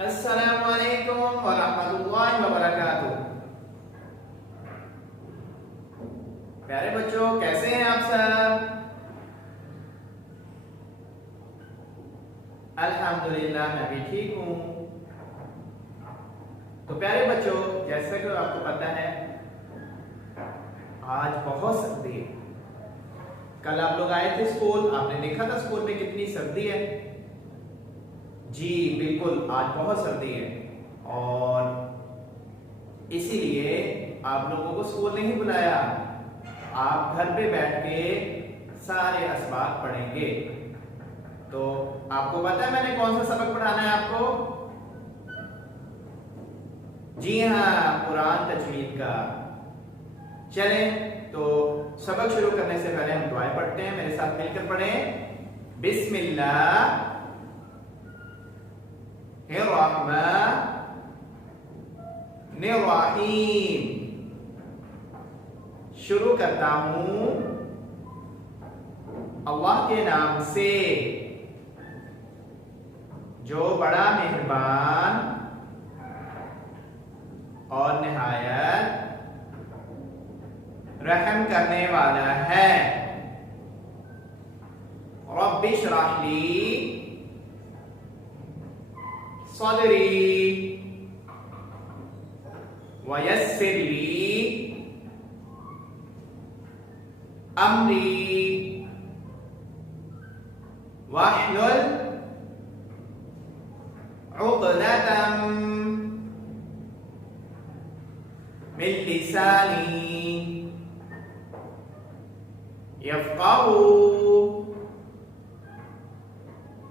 अस्सलामुअलैकुम वरहमतुल्लाहि वबरकातुह। प्यारे बच्चों, कैसे हैं आप सब? अल्हम्दुलिल्लाह, मैं भी ठीक हूं। तो प्यारे बच्चों, जैसा कि आपको पता है आज बहुत सर्दी है। कल आप लोग आए थे स्कूल, आपने देखा था स्कूल में कितनी सर्दी है। जी बिल्कुल, आज बहुत सर्दी है और इसीलिए आप लोगों को स्कूल नहीं बुलाया। आप घर पे बैठ के सारे असबाब पढ़ेंगे। तो आपको पता है मैंने कौन सा सबक पढ़ाना है आपको? जी हाँ, कुरान तजवीद का। चलें तो सबक शुरू करने से पहले हम दुआएं पढ़ते हैं। मेरे साथ मिलकर पढ़ें। बिस्मिल्लाह रहमानिर्रहीम। शुरू करता हूं अल्लाह के नाम से जो बड़ा मेहरबान और निहायत रहम करने वाला है। रब्बि इश्रह ली सदरी वयस्सिर ली अमरी वहलुल उक़दतम मिन लिसानी यफ़क़हू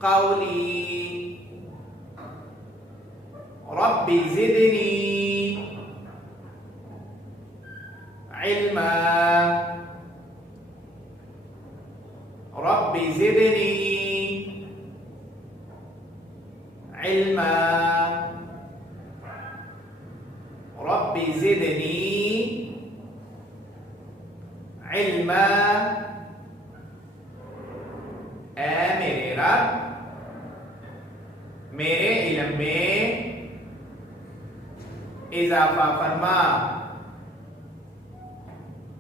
क़ौली। रब्बि ज़िदनी इल्मा। रब्बि ज़िदनी इल्मा। रब्बि ज़िदनी इल्मा। ऐ मेरे रब, मेरे इल्म में इजाफा फरमा।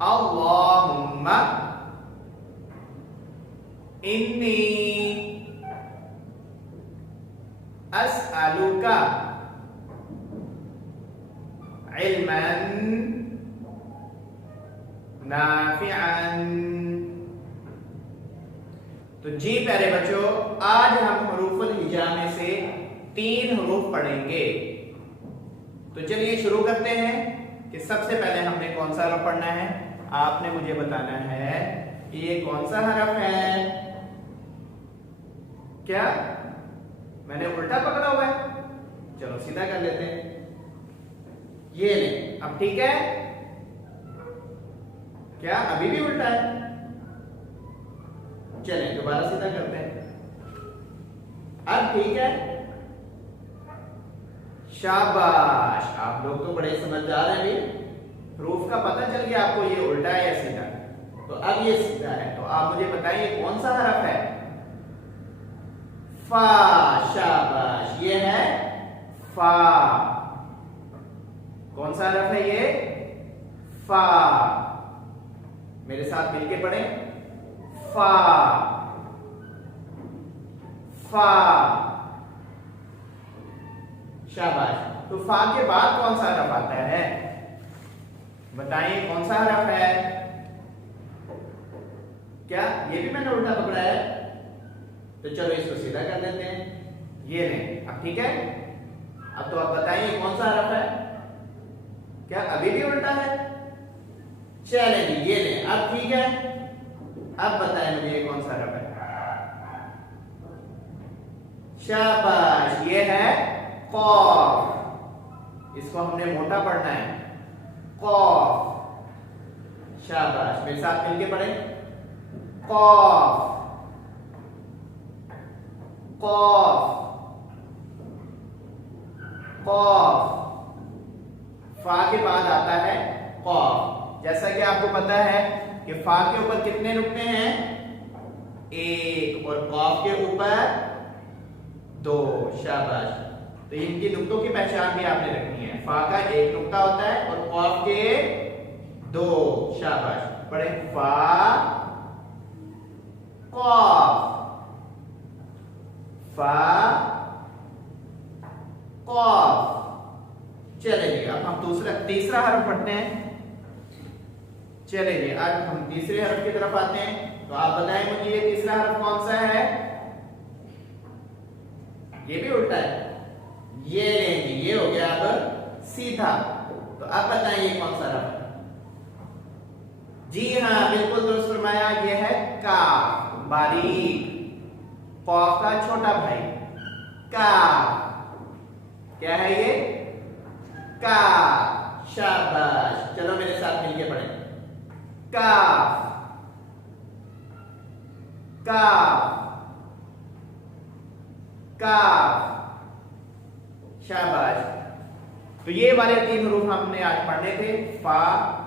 अल्लाहुम्मा इन्नी अस्अलुका इल्मन नाफिअन। तो जी प्यारे बच्चों, आज हम हुरूफुल हिजा में से 3 हुरूफ पढ़ेंगे। तो चलिए शुरू करते हैं कि सबसे पहले हमने कौन सा हरफ पढ़ना है। आपने मुझे बताना है कि ये कौन सा हरफ है। क्या मैंने उल्टा पकड़ा हुआ है? चलो सीधा कर लेते हैं। ये ले, अब ठीक है? क्या अभी भी उल्टा है? चलें दोबारा सीधा करते हैं। अब ठीक है? शाबाश, आप लोग तो बड़े समझदार हैं। अभी प्रूफ का पता चल गया आपको ये उल्टा है या सीधा। तो अब ये सीधा है, तो आप मुझे बताइए कौन सा हरफ है? फा। शाबाश, ये है फा। कौन सा हरफ है ये? फा। मेरे साथ मिलके पढ़ें। फा फा। शाबाश। तो फा के बाद कौन सा हरफ आता है? बताइए कौन सा हरफ है? क्या ये भी मैंने उल्टा पकड़ा है? तो चलो इसको सीधा कर देते हैं। ये लें, अब ठीक है? अब तो आप बताइए कौन सा हरफ है? क्या अभी भी उल्टा है? चलें जी, ये लें, अब ठीक है? अब बताएं मुझे ये कौन सा हरफ है? शाबाश, ये है कॉफ। इसको हमने मोटा पढ़ना है, कॉफ। शाबाश, मेरे साथ मिलके पढ़ें। कॉफ कॉफ कॉफ। फा के बाद आता है कॉफ। जैसा कि आपको पता है कि फा के ऊपर कितने नुक्ते हैं? 1, और कॉफ के ऊपर 2। शाबाश। तो इनके नुक्तों की पहचान भी आपने रखनी है। फा का एक नुक्ता होता है और कॉफ के दो। शाबाश, पढ़े फा कॉफ, फा कॉफ। चलिए अब हम तीसरा हर्फ पढ़ते हैं। चलिए आज हम तीसरे हर्फ की तरफ आते हैं। तो आप बताएं मुझे ये तीसरा हर्फ कौन सा है? ये भी उल्टा है। ये हो गया अब सीधा। तो अब बताएं ये कौन सा हर्फ है? जी हाँ, बिल्कुल दुरुस्त फरमाया, ये है काफ, बारीक, कॉफ का छोटा भाई काफ। क्या है ये? काफ। शाबाश, चलो मेरे साथ मिलके पढ़ें। काफ, काफ, काफ। शाबाश। तो ये वाले तीन हरूफ हमने आज पढ़ने थे, फा,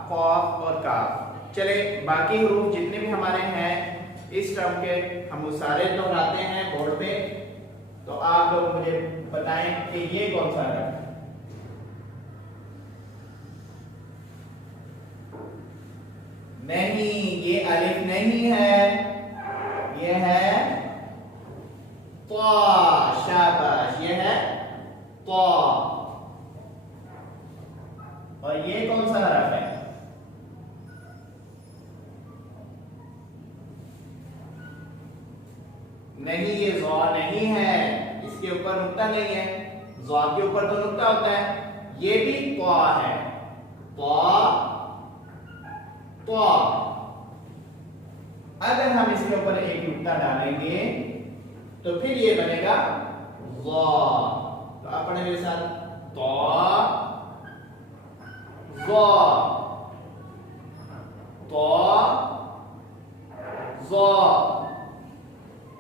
कॉफ और काफ। चले बाकी हरूफ जितने भी हमारे हैं इस टर्म के, हम वो सारे दोहराते हैं बोर्ड पे। तो आप लोग मुझे बताएं कि ये कौन सा है? नहीं, ये अलिफ नहीं है, ये है तो। शाबाश, ये है तो। और ये कौन सा हरफ है? नहीं, ये ज़ौ नहीं है, इसके ऊपर नुक्ता नहीं है। ज़ौ के ऊपर तो नुक्ता होता है। ये भी तो है, तो। अगर हम इसके ऊपर एक नुक्ता डालेंगे तो फिर ये बनेगा ज़ौ। तो आप पढ़ें मेरे साथ, तो ज़ौ, तो ज़ौ।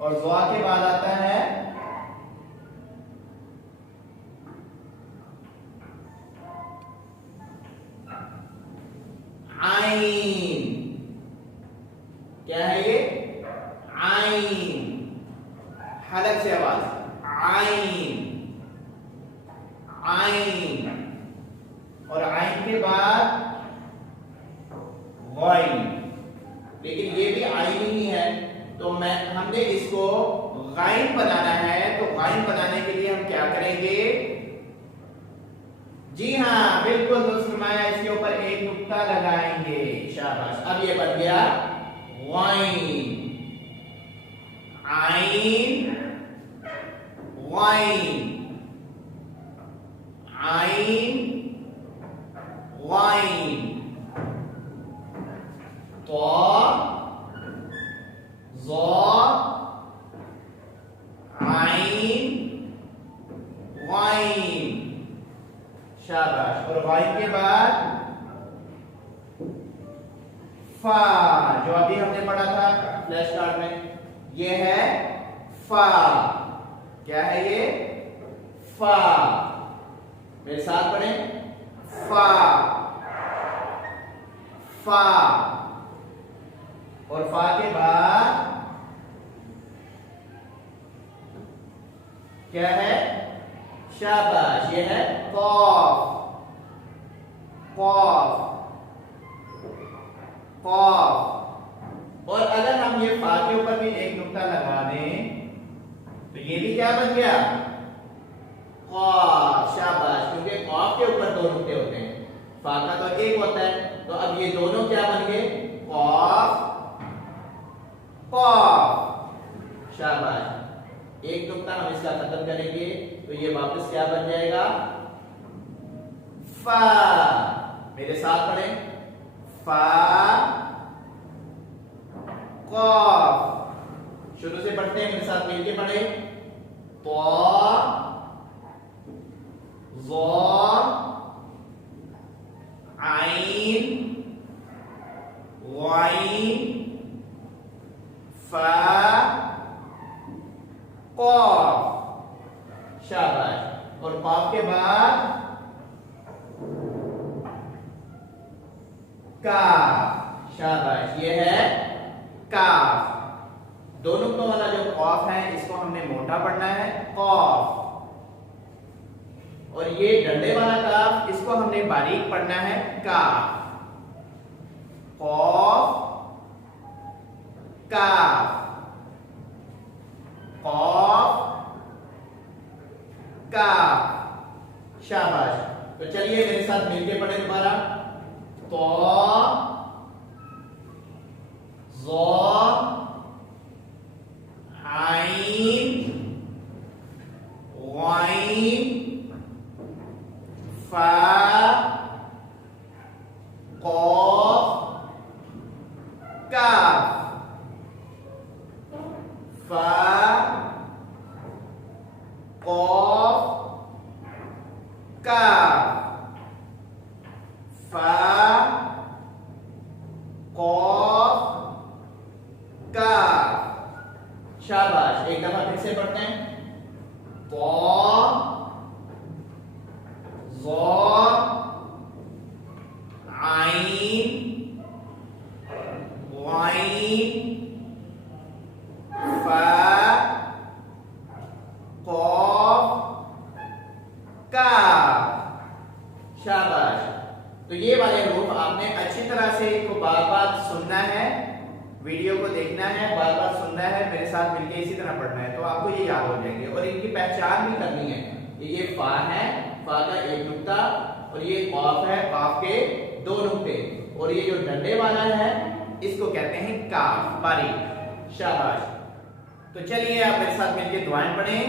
और ज़ौ के बाद आता है आइन। क्या है ये? आइन। हलक से आवाज, आइन, आइन। और आइन के बाद गौइन। लेकिन ये भी आइन ही है, तो हमने इसको गाइन बनाना है। तो गाइन बनाने के लिए हम क्या करेंगे? जी हाँ, बिल्कुल दुरुस्त फरमाया, इसके ऊपर एक नुक्ता लगाएंगे। शाबाश, अब ये बन गया वाइन। आइन, वाइन, आइन, वाइन। तो ज़ौ, आइन, वाइन। शाबाश। और वाइन के बाद फा, जो अभी हमने पढ़ा था फ्लैश कार्ड में, ये है फा। क्या है ये? फा। मेरे साथ पढ़ें, फा, फा। और फा के बाद क्या है? शाबाश, ये है कॉफ, कॉफ, कॉफ। और अगर हम ये फा के ऊपर भी एक नुक्ता लगा दें तो ये भी क्या बन गया? कॉफ। शाबाश, क्योंकि कॉफ के ऊपर दो नुक्ते होते हैं, फा का तो एक होता है। तो अब ये दोनों क्या बन गए? कॉफ, कॉफ। शाबाश। एक नुक्ता हम इसका खत्म करेंगे तो ये वापस क्या बन जाएगा? फा। मेरे साथ पढ़ें, फा, कॉफ। शुरू से पढ़ते हैं, मेरे साथ मिलके पढ़े। तो, ज़ौ, आइन, वाइन, फा, कॉफ। शाबाश। और कॉफ के बाद काफ। शाबाश, ये है काफ। दो नुक्तों वाला जो कॉफ है इसको हमने मोटा पढ़ना है, कॉफ। और ये डंडे वाला काफ, इसको हमने बारीक पढ़ना है, काफ, कॉफ, काफ, कॉफ, काफ। शाबाश। तो चलिए मेरे साथ मिलके पढ़े दोबारा। तो, ज़ो, आइन, ग़ाइन, फा, क़ाफ, काफ, फा, क़ाफ, काफ, फा, क़ाफ, काफ। शाबाश। एक दफा फिर से पढ़ते हैं। तो, ज़ो, आइन, ग़ाइन, फा, क़ाफ, काफ। शाबाश। तो ये वाले हरूफ आपने अच्छी तरह से इनको बार बार सुनना है, वीडियो को देखना है, बार बार सुनना है, मेरे साथ मिलके इसी तरह पढ़ना है, तो आपको ये याद हो जाएंगे। और इनकी पहचान भी करनी है। ये फा है, फा का एक नुक्ता, और ये क़ाफ है, क़ाफ के दो नुक्ते, और ये जो डंडे वाला है इसको कहते हैं काफ, बारीक। शाबाश। तो चलिए आप मेरे साथ मिलके दुआएं पढ़ें।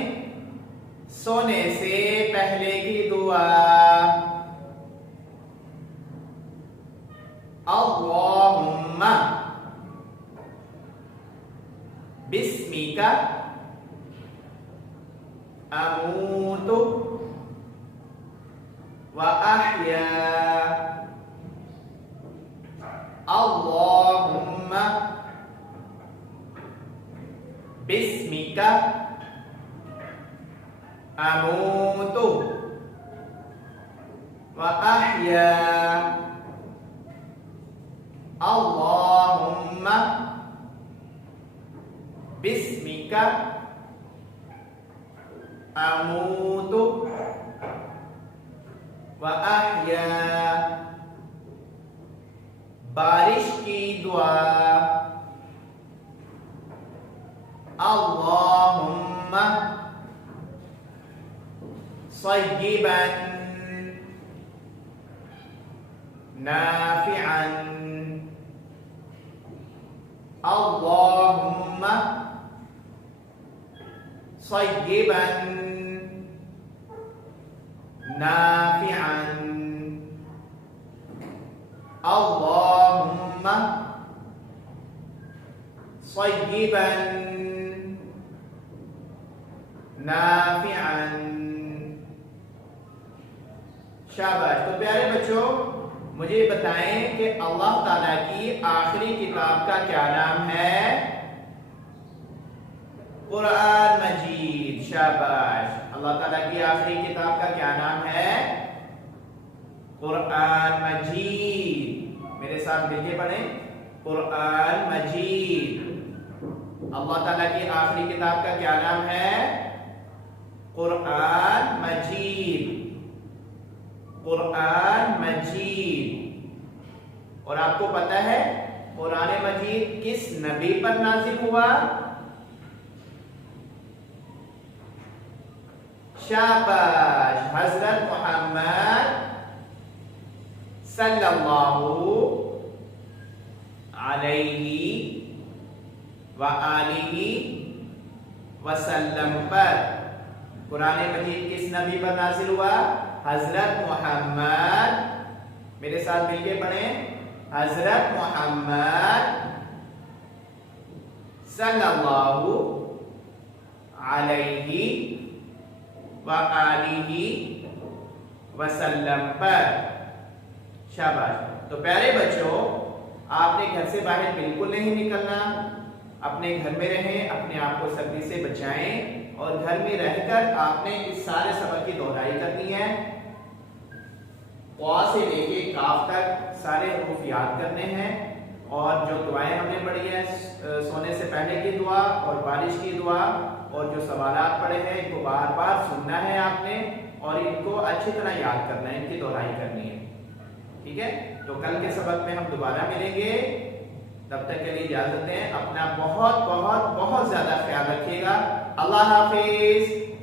सोने से पहले की दुआ। अल्लाहुम्मा बिस्मिका अमूतु व अहया। अल्लाहुम्मा बिस्मिका अमूतु व अहया। अल्लाहुम्मा बिस्मिका अमूतु व अहया। बारिश की दुआ। अल्लाहुम्मा सय्यिबन नाफिअन। अल्लाहुम्मा सय्यिबन नाफिअन। अल्लाहुम्मा सय्यिबन नाफिअन। शाबाश। तो प्यारे बच्चों, मुझे बताएं कि अल्लाह ताला की आखिरी किताब का क्या नाम है? कुरान मजीद। शाबाश। अल्लाह ताला की आखिरी किताब का क्या नाम है? कुरान मजीद। मेरे साथ मिलके पढ़ें, कुरान मजीद। अल्लाह ताला की आखिरी किताब का क्या नाम है? कुरान मजीद। कुरान मजीद। और आपको पता है कुरान मजीद किस नबी पर नाजिल हुआ? शाबाश। हजरत मोहम्मद सल्लल्लाहु अलैहि व आलिहि वसल्लम पर कुरान मजीद किस नबी पर नाजिल हुआ? हजरत मोहम्मद। मेरे साथ मिलके पढ़ें, हजरत मोहम्मद सल्लल्लाहु अलैहि व आलिहि वसल्लम पर। शाबाश। तो प्यारे बच्चों, आपने घर से बाहर बिल्कुल नहीं निकलना, अपने घर में रहें, अपने आप को सर्दी से बचाएं, और घर में रहकर आपने इस सारे सबक की दोहराई करनी है। क़ा से लेके काफ तक सारे हरूफ याद करने हैं, और जो दुआएं हमने पढ़ी है, सोने से पहले की दुआ और बारिश की दुआ, और जो सवालात पढ़े हैं इनको बार बार सुनना है आपने, और इनको अच्छी तरह याद करना है, इनकी दोहराई करनी है। ठीक है, तो कल के सबक में हम दोबारा मिलेंगे। तब तक के लिए इजाजत दें। अपना बहुत बहुत बहुत ज्यादा ख्याल रखिएगा। अल्लाह हाफिज।